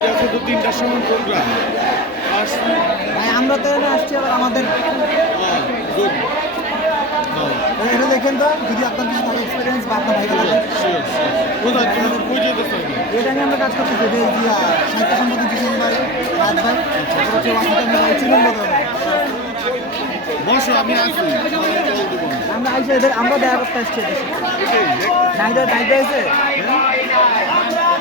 আছে তিনটার সময় প্রোগ্রাম ভাই আমরা তো এখানে আসছি আবার আমাদের হ্যাঁ, এটা দেখেন তো যদি আপনার কিছু থাকে এক্সপিরিয়েন্স বা আপনার ভাইকে লাগে? এটা নিয়ে আমরা কাজ এই যে সাহিত্য সম্পাদক কিষান ভাই। রাজ ভাই তারপর হচ্ছে ওয়াসিম ভাই ছিলেন বোধ বসো আমি আসি। আমরা আইসা এদের আমরা দেখা। করতে আসছি এদের। নাইদা নাইদা এসে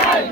নাই